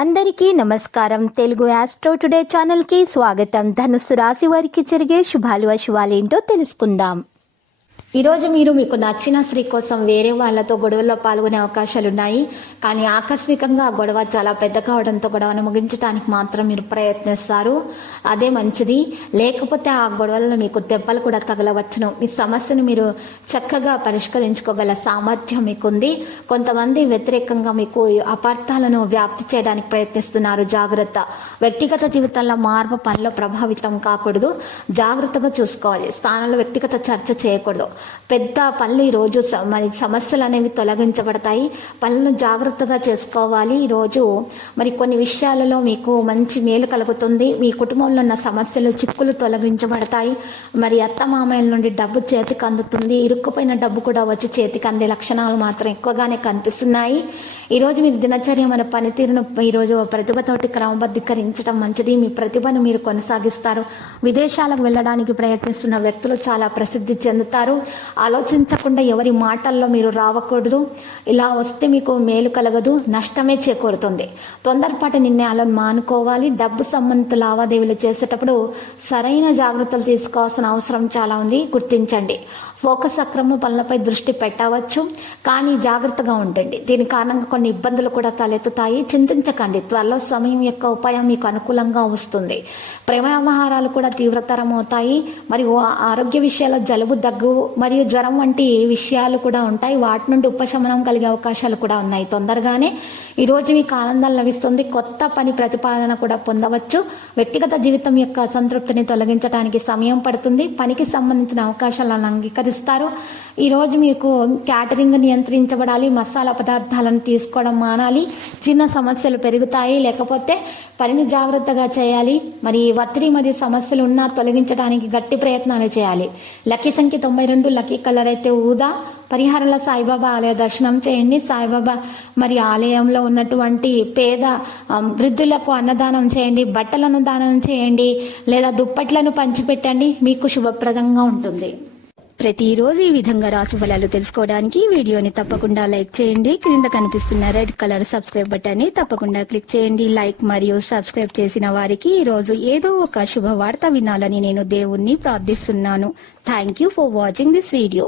అందరికీ నమస్కారం. Telugu astro today ఛానల్కి స్వాగతం. ధనుస్సు రాశి వారికి జరిగే శుభాలు అశుభాలేంటో తెలుసుకుందాం. ఈరోజు మీరు మీకు నచ్చిన స్త్రీ కోసం వేరే వాళ్ళతో గొడవల్లో పాల్గొనే అవకాశాలు ఉన్నాయి. కానీ ఆకస్మికంగా ఆ గొడవ చాలా పెద్ద కావడంతో గొడవను ముగించడానికి మాత్రం మీరు ప్రయత్నిస్తారు. అదే మంచిది. లేకపోతే ఆ గొడవల్లో మీకు దెబ్బలు కూడా తగలవచ్చును. మీ సమస్యను మీరు చక్కగా పరిష్కరించుకోగల సామర్థ్యం మీకుంది. కొంతమంది వ్యతిరేకంగా మీకు అపార్థాలను వ్యాప్తి చేయడానికి ప్రయత్నిస్తున్నారు. జాగ్రత్త. వ్యక్తిగత జీవితంలో మార్పు పనిలో ప్రభావితం కాకూడదు. జాగ్రత్తగా చూసుకోవాలి. స్థానంలో వ్యక్తిగత చర్చ చేయకూడదు. పెద్ద పనులు ఈరోజు మరి సమస్యలు అనేవి తొలగించబడతాయి. పనులను జాగ్రత్తగా చేసుకోవాలి. ఈరోజు మరి కొన్ని విషయాలలో మీకు మంచి మేలు కలుగుతుంది. మీ కుటుంబంలో ఉన్న సమస్యలు చిక్కులు తొలగించబడతాయి. మరి అత్తమామయ్యల నుండి డబ్బు చేతికి అందుతుంది. ఇరుక్కుపోయిన డబ్బు కూడా వచ్చి చేతికి అందే లక్షణాలు మాత్రం ఎక్కువగానే కనిపిస్తున్నాయి. ఈరోజు మీరు దినచర్య మన పనితీరును ఈరోజు ప్రతిభతోటి క్రమబద్ధీకరించడం మంచిది. మీ ప్రతిభను మీరు కొనసాగిస్తారు. విదేశాలకు వెళ్ళడానికి ప్రయత్నిస్తున్న వ్యక్తులు చాలా ప్రసిద్ధి చెందుతారు. ఆలోచించకుండా ఎవరి మాటల్లో మీరు రావకూడదు. ఇలా వస్తే మీకు మేలు కలగదు, నష్టమే చేకూరుతుంది. తొందరపాటు నిర్ణయాలను మానుకోవాలి. డబ్బు సంబంధిత లావాదేవీలు చేసేటప్పుడు సరైన జాగ్రత్తలు తీసుకోవాల్సిన అవసరం చాలా ఉంది. గుర్తించండి. ఫోకస్ అక్రమ పనులపై దృష్టి పెట్టవచ్చు, కానీ జాగ్రత్తగా ఉండండి. దీని కారణంగా కొన్ని ఇబ్బందులు కూడా తలెత్తుతాయి. చింతించకండి. త్వరలో సమయం యొక్క ఉపాయం మీకు అనుకూలంగా వస్తుంది. ప్రేమ వ్యవహారాలు కూడా తీవ్రతరం అవుతాయి. మరియు ఆరోగ్య విషయాల్లో జలుబు, దగ్గు మరియు జ్వరం వంటి విషయాలు కూడా ఉంటాయి. వాటి నుండి ఉపశమనం కలిగే అవకాశాలు కూడా ఉన్నాయి. తొందరగానే ఈరోజు మీకు ఆనందం లభిస్తుంది. కొత్త పని ప్రతిపాదన కూడా పొందవచ్చు. వ్యక్తిగత జీవితం యొక్క అసంతృప్తిని తొలగించడానికి సమయం పడుతుంది. పనికి సంబంధించిన అవకాశాలను అంగీకరిస్తారు. ఈరోజు మీకు క్యాటరింగ్ నియంత్రించబడాలి. మసాలా పదార్థాలను తీసుకోవడం మానాలి. చిన్న సమస్యలు పెరుగుతాయి. లేకపోతే పనిని జాగ్రత్తగా చేయాలి. మరి ఒత్తిడి మరియు సమస్యలు ఉన్నా తొలగించడానికి గట్టి ప్రయత్నాలు చేయాలి. లక్కీ సంఖ్య 92. లక్కీ కలర్ అయితే ఊదా. పరిహారంలో సాయిబాబా ఆలయ దర్శనం చేయండి. సాయిబాబా మరి ఆలయంలో ఉన్నటువంటి పేద వృద్ధులకు అన్నదానం చేయండి. బట్టలను దానం చేయండి. లేదా దుప్పట్లను పంచిపెట్టండి. మీకు శుభప్రదంగా ఉంటుంది. ప్రతిరోజు ఈ విధంగా రాశి ఫలాలు తెలుసుకోవడానికి వీడియోని తప్పకుండా లైక్ చేయండి. క్రింద కనిపిస్తున్న రెడ్ కలర్ సబ్స్క్రైబ్ బటన్ ని తప్పకుండా క్లిక్ చేయండి. లైక్ మరియు సబ్స్క్రైబ్ చేసిన వారికి ఈ రోజు ఏదో ఒక శుభవార్త వినాలని నేను దేవుణ్ణి ప్రార్థిస్తున్నాను. Thank you for watching this video.